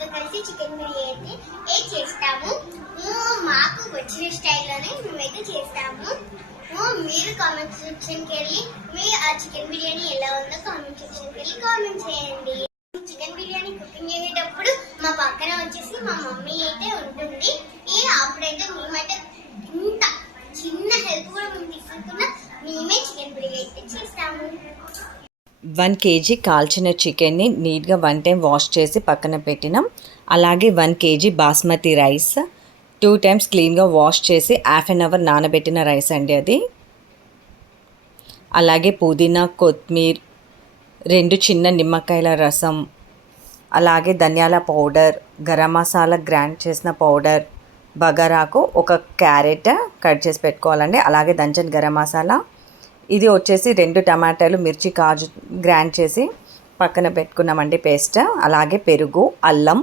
మాతో కలిసి చికెన్ బిర్యానీ చేస్తాము. మాకు వచ్చిన స్టైల్లోనే మేమైతే చేస్తాము. మీరు కామెంట్ సెక్షన్కి వెళ్ళి మీ ఆ చికెన్ బిర్యానీ ఎలా ఉందో కామెంట్ సెక్షన్కి వెళ్ళి కామెంట్ చేయండి. చికెన్ బిర్యానీ కుకింగ్ చేసేటప్పుడు మా పక్కన వచ్చేసి మా మమ్మీ అయితే ఉంటుంది. అప్పుడైతే మేమైతే ఇంత చిన్న హెల్ప్ కూడా మేము తీసుకున్నా మేమే చికెన్ బిర్యానీ అయితే చేస్తాము. 1 kg కాల్చిన చికెన్ని నీట్గా 1 టైం వాష్ చేసి పక్కన పెట్టినాం. అలాగే 1 kg బాస్మతి రైస్ 2 టైమ్స్ క్లీన్గా వాష్ చేసి హాఫ్ అన్ అవర్ నానబెట్టిన రైస్ అండి అది. అలాగే పుదీనా, కొత్తిమీర, 2 చిన్న నిమ్మకాయల రసం, అలాగే ధనియాల పౌడర్, గరం మసాలా గ్రైండ్ చేసిన పౌడర్, బగారాకు, ఒక క్యారెట్ కట్ చేసి పెట్టుకోవాలండి. అలాగే దంచిన గరం మసాలా, ఇది వచ్చేసి 2 టమాటాలు, మిర్చి, కాజు గ్రైండ్ చేసి పక్కన పెట్టుకున్నామండి పేస్ట్. అలాగే పెరుగు, అల్లం,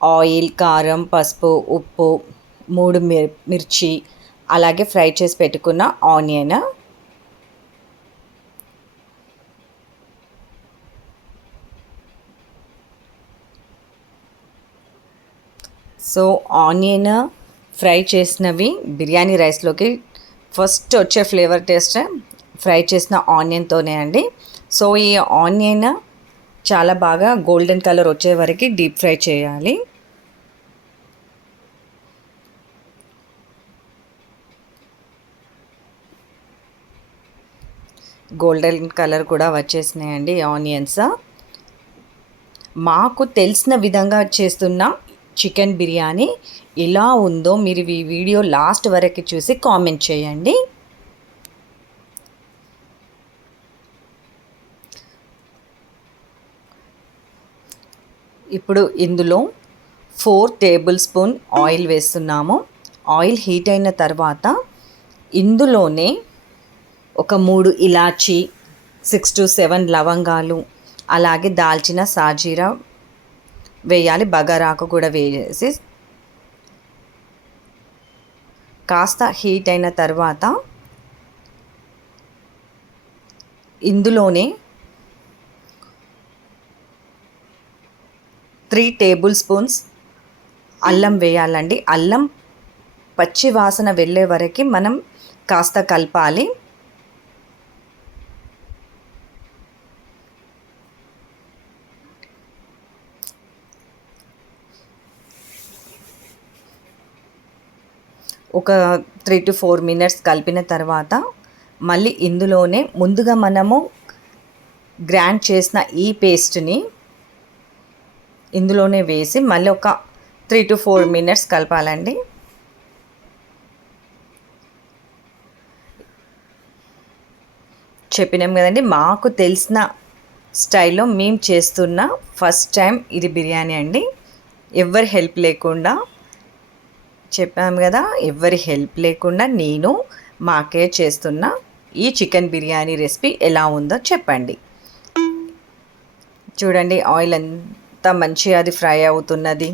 ఆయిల్, కారం, పసుపు, ఉప్పు, 3 మిర్చి, అలాగే ఫ్రై చేసి పెట్టుకున్న ఆనియన్, సో ఆనియన్ ఫ్రై చేసినవి బిర్యానీ రైస్లోకి ఫస్ట్ వచ్చే ఫ్లేవర్ టేస్ట్ ఫ్రై చేసిన ఆనియన్తోనే అండి. సో ఈ ఆనియన్ చాలా బాగా గోల్డెన్ కలర్ వచ్చే వరకు డీప్ ఫ్రై చేయాలి. గోల్డెన్ కలర్ కూడా వచ్చేసినాయండి ఆనియన్స్. మాకు తెలిసిన విధంగా చేస్తున్న చికెన్ బిర్యానీ ఎలా ఉందో మీరు ఈ వీడియో లాస్ట్ వరకు చూసి కామెంట్ చేయండి. ఇప్పుడు ఇందులో 4 టేబుల్ స్పూన్ ఆయిల్ వేస్తున్నాము. ఆయిల్ హీట్ అయిన తర్వాత ఇందులోనే ఒక 3 ఇలాచీ, 6 to 7 లవంగాలు, అలాగే దాల్చిన సాజీరా వేయాలి. బగారాకు కూడా వేసి కాస్త హీట్ అయిన తర్వాత ఇందులోనే 3 టేబుల్ స్పూన్స్ అల్లం వేయాలండి. అల్లం పచ్చి వాసన వెళ్ళే వరకు మనం కాస్త కలపాలి. ఒక 3 to 4 మినిట్స్ కలిపిన తర్వాత మళ్ళీ ఇందులోనే ముందుగా మనము గ్రైండ్ చేసిన ఈ పేస్ట్ని ఇందులోనే వేసి మళ్ళీ ఒక 3 to 4 మినిట్స్ కలపాలండి. చెప్పినాం కదండి, మాకు తెలిసిన స్టైల్లో మేము చేస్తున్న ఫస్ట్ టైం ఇది బిర్యానీ అండి. ఎవరి హెల్ప్ లేకుండా చెప్పాము కదా, ఎవరి హెల్ప్ లేకుండా నేను మాకే చేస్తున్న ఈ చికెన్ బిర్యానీ రెసిపీ ఎలా ఉందో చెప్పండి. చూడండి ఆయిల్ ఎంత మంచిగా అది ఫ్రై అవుతున్నది.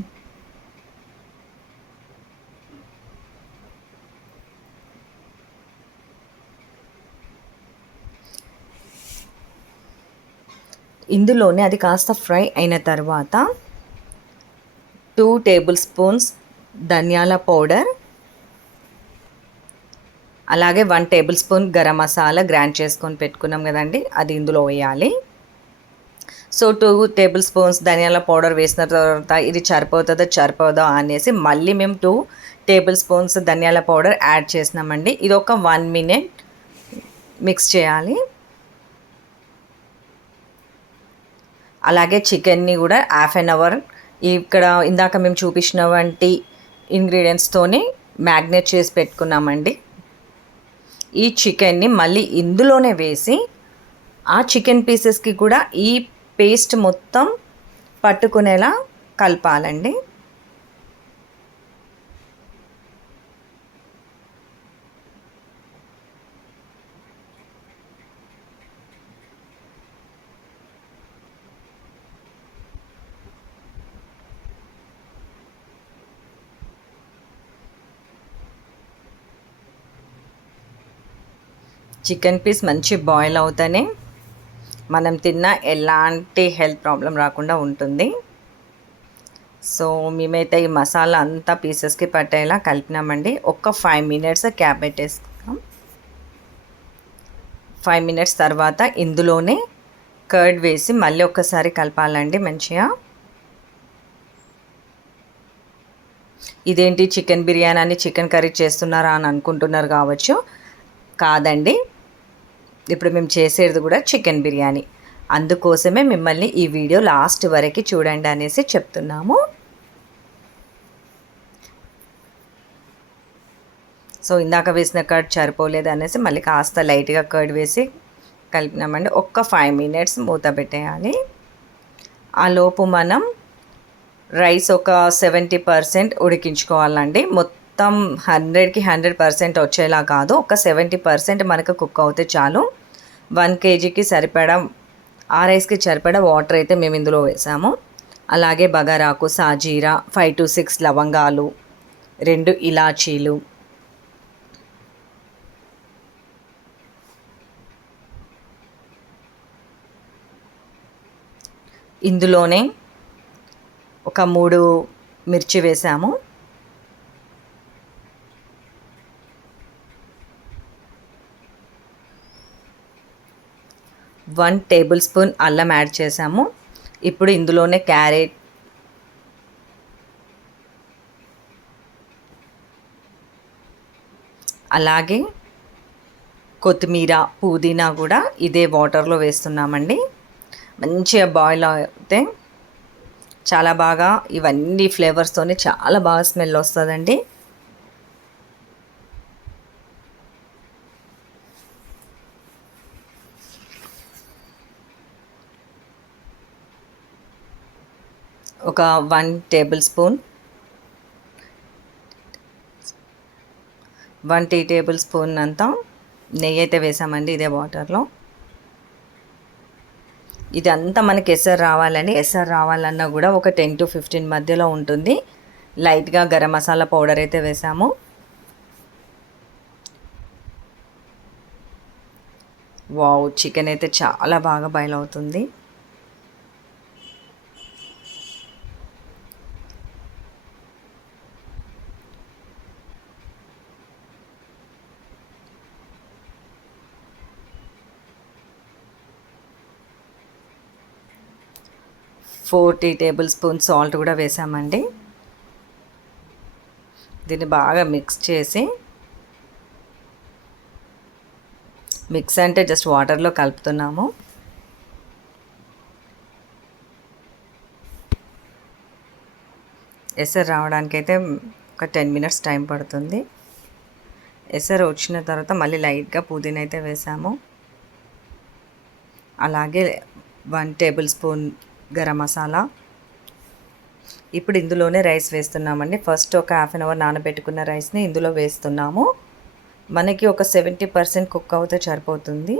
ఇందులోనే అది కాస్త ఫ్రై అయిన తర్వాత 2 టేబుల్ స్పూన్స్ ధనియాల పౌడర్, అలాగే 1 table spoon garam masala grind చేసుకొని పెట్టుకున్నాం కదండి, అది ఇందులో వేయాలి. సో 2 టేబుల్ స్పూన్స్ ధనియాల పౌడర్ వేసిన తర్వాత ఇది సరిపోతుందా అనేసి మళ్ళీ మేము 2 టేబుల్ స్పూన్స్ ధనియాల పౌడర్ యాడ్ చేసినామండి. ఇది ఒక 1 మినిట్ మిక్స్ చేయాలి. అలాగే చికెన్ని కూడా హాఫ్ అన్ అవర్ ఇక్కడ ఇందాక మేము చూపించిన వంటి ఇంగ్రీడియంట్స్తోనే మ్యాగ్నేట్ చేసి పెట్టుకున్నామండి. ఈ చికెన్ని మళ్ళీ ఇందులోనే వేసి ఆ చికెన్ పీసెస్కి కూడా ఈ పేస్ట్ మొత్తం పట్టుకునేలా కలపాలండి. చికెన్ పీస్ మంచి బాయిల్ అవుతానే మనం తిన్న ఎలాంటి హెల్త్ ప్రాబ్లం రాకుండా ఉంటుంది. సో మేమైతే ఈ మసాలా అంతా పీసెస్కి పట్టేలా కలిపినామండి. ఒక 5 మినిట్స్ క్యాప్ పెట్టేసుకున్నాం. 5 మినిట్స్ తర్వాత ఇందులోనే కర్డ్ వేసి మళ్ళీ ఒక్కసారి కలపాలండి మంచిగా. ఇదేంటి చికెన్ బిర్యానీ అని చికెన్ కర్రీ చేస్తున్నారా అని అనుకుంటున్నారు కావచ్చు. కాదండి, ఇప్పుడు మేము చేసేది కూడా చికెన్ బిర్యానీ. అందుకోసమే మిమ్మల్ని ఈ వీడియో లాస్ట్ వరకు చూడండి అనేసి చెప్తున్నాము. సో ఇందాక వేసిన కర్డ్ సరిపోలేదు అనేసి మళ్ళీ కాస్త లైట్గా కర్డ్ వేసి కలిపినామండి. ఒక్క 5 మినిట్స్ మూత పెట్టేయాలి. ఆ లోపు మనం రైస్ ఒక 70% ఉడికించుకోవాలండి. మొత్తం 100కి 100% వచ్చేలా కాదు, ఒక 70% మనకు కుక్ అవుతే చాలు. 1 kgకి సరిపడా, ఆ రైస్కి సరిపడా వాటర్ అయితే మేము ఇందులో వేసాము. అలాగే బగారాకు, సాజీరా, 5 to 6 లవంగాలు, 2 ఇలాచీలు, ఇందులోనే ఒక 3 మిర్చి వేసాము. 1 టేబుల్ స్పూన్ అల్లం యాడ్ చేసాము. ఇప్పుడు ఇందులోనే క్యారెట్, అలాగే కొత్తిమీర, పుదీనా కూడా ఇదే వాటర్లో వేస్తున్నామండి. మంచిగా బాయిల్ అయితే చాలా బాగా ఇవన్నీ ఫ్లేవర్స్తోని చాలా బాగా స్మెల్ వస్తుందండి. ఒక 1 tablespoon, 1 tea tablespoon అంతా నెయ్యి అయితే వేసామండి ఇదే వాటర్లో. ఇదంతా మనకి ఎసరు రావాలన్నా కూడా ఒక 10 to 15 మధ్యలో ఉంటుంది. లైట్గా గరం మసాలా పౌడర్ అయితే వేసాము. వావ్, చికెన్ అయితే చాలా బాగా బాయిల్ అవుతుంది. Four tea tablespoon salt కూడా వేసామండి. దీన్ని బాగా మిక్స్ చేసి, మిక్స్ అంటే జస్ట్ వాటర్లో కలుపుతున్నాము. ఎసరు రావడానికైతే ఒక 10 మినిట్స్ టైం పడుతుంది. ఎసరు వచ్చిన తర్వాత మళ్ళీ లైట్గా పుదీనా అయితే వేసాము. అలాగే 1 టేబుల్ స్పూన్ గరం మసాలా. ఇప్పుడు ఇందులోనే రైస్ వేస్తున్నామండి. ఫస్ట్ ఒక 1/2 అవర్ నానబెట్టుకున్న రైస్ని ఇందులో వేస్తున్నాము. మనకి ఒక 70% కుక్ అవుతే సరిపోతుంది.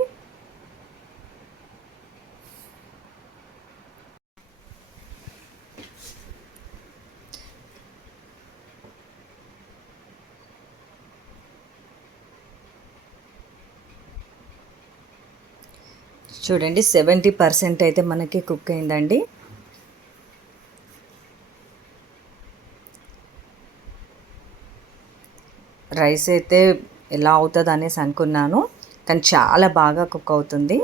చూడండి 70% అయితే మనకి కుక్ అయిందండి. రైస్ అయితే ఎలా అవుతుంది అనేసి అనుకున్నాను, కానీ చాలా బాగా కుక్ అవుతుంది.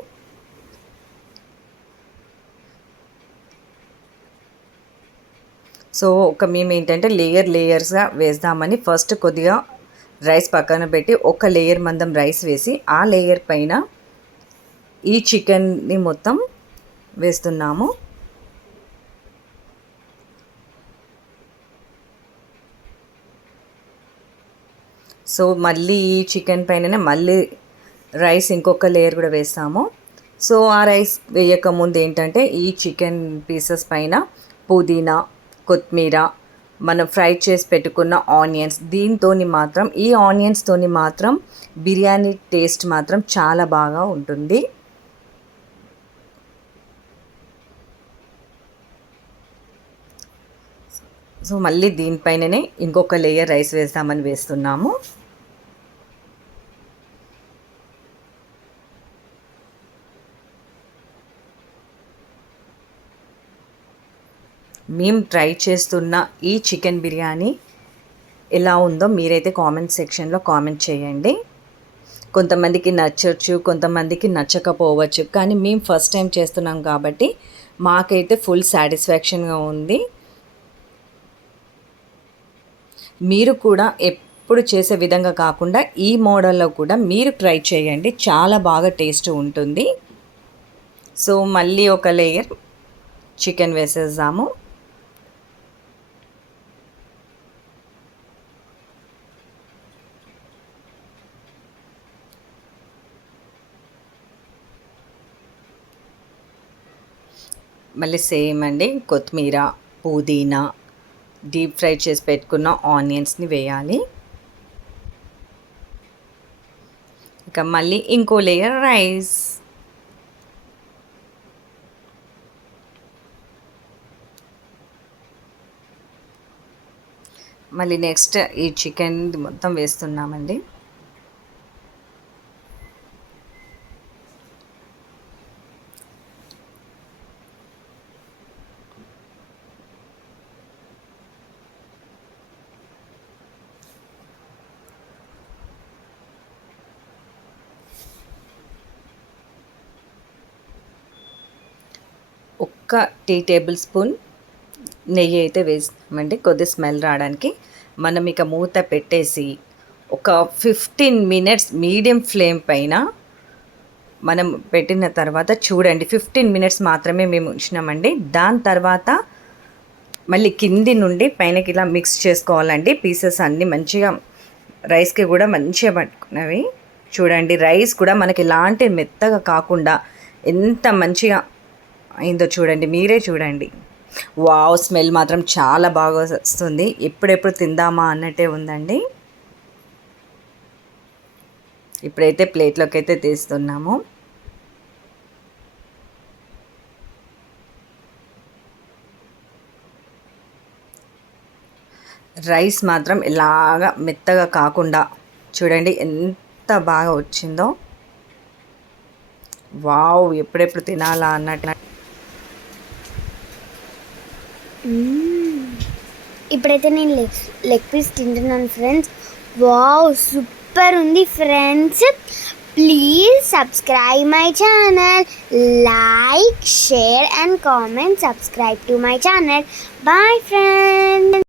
సో మేము ఏంటంటే లేయర్స్గా వేద్దామని ఫస్ట్ కొద్దిగా రైస్ పక్కన పెట్టి ఒక లేయర్ మందం రైస్ వేసి ఆ లేయర్ పైన ఈ చికెన్ని మొత్తం వేస్తున్నాము. సో మళ్ళీ ఈ చికెన్ పైననే మళ్ళీ రైస్ ఇంకొక లేయర్ కూడా వేస్తాము. సో ఆ రైస్ వేయకముందు ఏంటంటే ఈ చికెన్ పీసెస్ పైన పుదీనా, కొత్తిమీర, మనం ఫ్రై చేసి పెట్టుకున్న ఆనియన్స్, ఈ ఆనియన్స్తోని మాత్రం బిర్యానీ టేస్ట్ మాత్రం చాలా బాగా ఉంటుంది. సో మళ్ళీ దీనిపైననే ఇంకొక లేయర్ రైస్ వేస్తామని వేస్తున్నాము. మేము ట్రై చేస్తున్న ఈ చికెన్ బిర్యానీ ఎలా ఉందో మీరైతే కామెంట్ సెక్షన్లో కామెంట్ చేయండి. కొంతమందికి నచ్చవచ్చు, కొంతమందికి నచ్చకపోవచ్చు, కానీ మేము ఫస్ట్ టైం చేస్తున్నాం కాబట్టి మాకైతే ఫుల్ సాటిస్ఫాక్షన్గా ఉంది. మీరు కూడా ఎప్పుడు చేసే విధంగా కాకుండా ఈ మోడల్లో కూడా మీరు ట్రై చేయండి, చాలా బాగా టేస్ట్ ఉంటుంది. సో మళ్ళీ ఒక లేయర్ చికెన్ వేసేద్దాము. మళ్ళీ సేమ్ అండి, కొత్తిమీర, పుదీనా, డీప్ ఫ్రై చేసి పెట్టుకున్న ఆనియన్స్ని వేయాలి. ఇక మళ్ళీ ఇంకో లేయర్ రైస్. మళ్ళీ నెక్స్ట్ ఈ చికెన్ మొత్తం వేస్తున్నామండి. ఒక్క టీ టేబుల్ స్పూన్ నెయ్యి అయితే వేస్తామండి, కొద్ది స్మెల్ రావడానికి. మనం ఇక మూత పెట్టేసి ఒక 15 మినిట్స్ మీడియం ఫ్లేమ్ పైన మనం పెట్టిన తర్వాత చూడండి, 15 మినిట్స్ మాత్రమే మేము ఉంచినామండి. దాని తర్వాత మళ్ళీ కింది నుండి పైనకి ఇలా మిక్స్ చేసుకోవాలండి. పీసెస్ అన్నీ మంచిగా రైస్కి కూడా మంచిగా పట్టుకున్నవి. చూడండి, రైస్ కూడా మనకి ఎలాంటి మెత్తగా కాకుండా ఎంత మంచిగా అయిందో చూడండి, మీరే చూడండి. వావ్, స్మెల్ మాత్రం చాలా బాగా వస్తుంది. ఎప్పుడెప్పుడు తిందామా అన్నట్టే ఉందండి. ఇప్పుడైతే ప్లేట్లోకి అయితే తీస్తున్నాము. రైస్ మాత్రం ఇలాగా మెత్తగా కాకుండా చూడండి ఎంత బాగా వచ్చిందో. వావ్, ఎప్పుడెప్పుడు తినాలా అన్నట్టు. ఇప్పుడైతే నేను లెగ్ పీస్ తింటున్నాను ఫ్రెండ్స్. వావ్, సూపర్ ఉంది friends. Please subscribe my channel, like, share and comment. Subscribe to my channel. Bye friends.